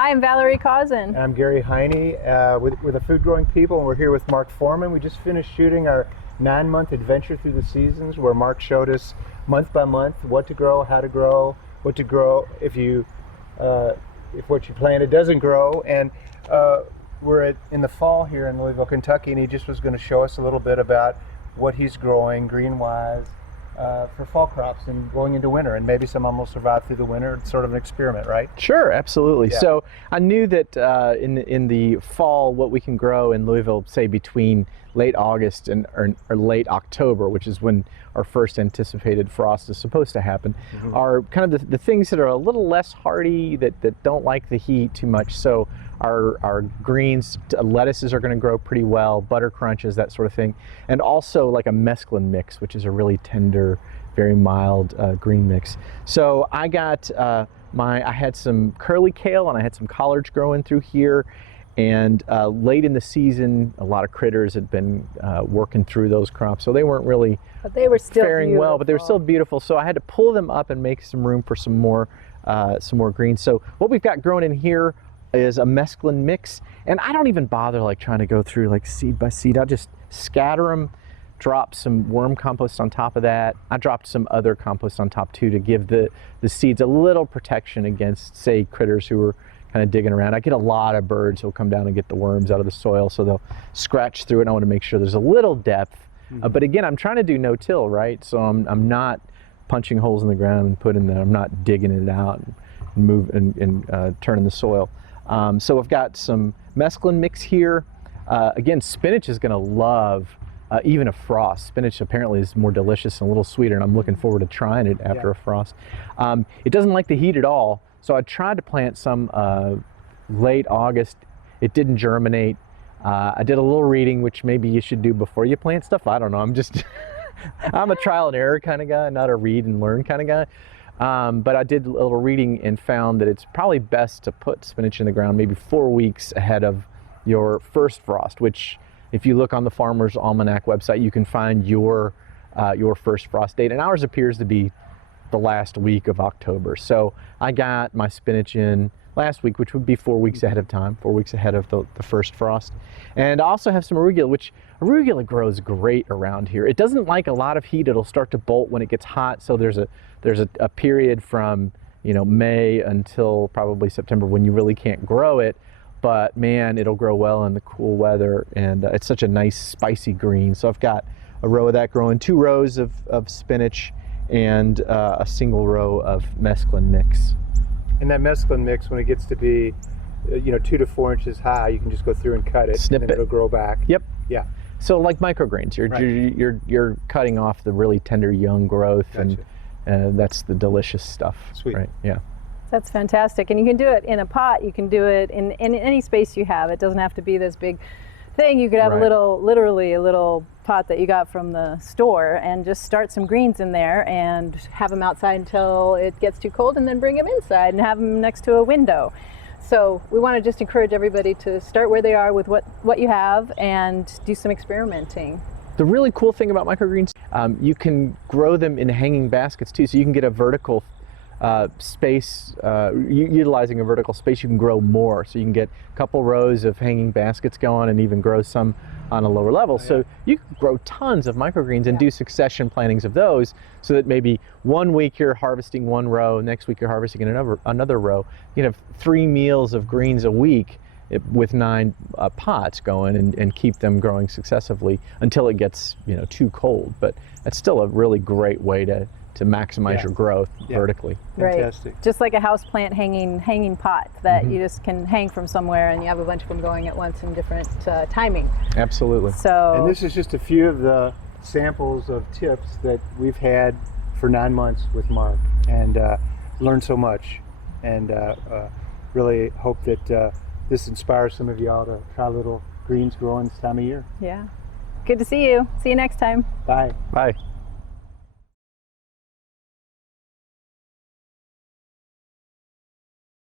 Hi, I'm Valerie Cousin. And I'm Gary Heine with the Food Growing People, and we're here with Mark Forman. We just finished shooting our 9-month adventure through the seasons, where Mark showed us month by month what to grow, how to grow, what to grow if what you planted doesn't grow. And we're in the fall here in Louisville, Kentucky, and he just was going to show us a little bit about what he's growing green-wise for fall crops and going into winter, and maybe some of them will survive through the winter. It's sort of an experiment, right? Sure, absolutely. Yeah. So I knew that in the fall, what we can grow in Louisville, say between late August or late October, which is when our first anticipated frost is supposed to happen, are kind of the things that are a little less hardy, that don't like the heat too much. So our greens, lettuces are going to grow pretty well, butter crunches, that sort of thing, and also like a mesclun mix, which is a really tender, very mild green mix. So I got I had some curly kale and I had some collards growing through here, and late in the season, a lot of critters had been working through those crops, so they weren't really faring well, but they were still beautiful. So I had to pull them up and make some room for some more greens. So what we've got growing in here is a mesclun mix, and I don't even bother like trying to go through like seed by seed. I'll just scatter them, drop some worm compost on top of that. I dropped some other compost on top too, to give the seeds a little protection against, say, critters who are kind of digging around. I get a lot of birds who'll come down and get the worms out of the soil, so they'll scratch through it. I want to make sure there's a little depth. But again, I'm trying to do no-till, right? So I'm not punching holes in the ground and putting them. I'm not digging it out and turning the soil. So I've got some mesclun mix here. Again, spinach is going to love even a frost. Spinach apparently is more delicious and a little sweeter, and I'm looking forward to trying it after a frost. It doesn't like the heat at all, so I tried to plant some late August. It didn't germinate. I did a little reading, which maybe you should do before you plant stuff. I don't know. I'm just I'm a trial and error kind of guy, not a read and learn kind of guy. But I did a little reading and found that it's probably best to put spinach in the ground maybe 4 weeks ahead of your first frost, which if you look on the Farmer's Almanac website, you can find your first frost date, and ours appears to be the last week of October. So I got my spinach in last week, which would be 4 weeks ahead of time, 4 weeks ahead of the first frost. And I also have some arugula, which arugula grows great around here. It doesn't like a lot of heat. It'll start to bolt when it gets hot. So there's a period from May until probably September when you really can't grow it. But man, it'll grow well in the cool weather, and it's such a nice spicy green. So I've got a row of that growing, 2 rows of spinach, and a single row of mesclun mix. And that mesclun mix, when it gets to be 2 to 4 inches high, you can just go through and cut it, snip and it. It'll grow back. Yep. Yeah. So like microgreens, you're cutting off the really tender young growth. Gotcha. And that's the delicious stuff. Sweet. Right? Yeah. That's fantastic. And you can do it in a pot. You can do it in any space you have. It doesn't have to be this big thing. You could have literally a little pot that you got from the store, and just start some greens in there and have them outside until it gets too cold, and then bring them inside and have them next to a window. So we want to just encourage everybody to start where they are with what you have and do some experimenting. The really cool thing about microgreens, you can grow them in hanging baskets too, so you can get a vertical space, utilizing a vertical space, you can grow more. So you can get a couple rows of hanging baskets going, and even grow some on a lower level. So you can grow tons of microgreens and do succession plantings of those, so that maybe 1 week you're harvesting 1 row, next week you're harvesting another row. You can have 3 meals of greens a week with 9 pots going, and keep them growing successively until it gets too cold. But that's still a really great way to maximize your growth vertically. Fantastic. Right. Just like a house plant hanging pot that you just can hang from somewhere, and you have a bunch of them going at once in different timing. Absolutely. So. And this is just a few of the samples of tips that we've had for 9 months with Mark, and learned so much, and really hope that this inspires some of y'all to try little greens growing this time of year. Yeah. Good to see you. See you next time. Bye. Bye.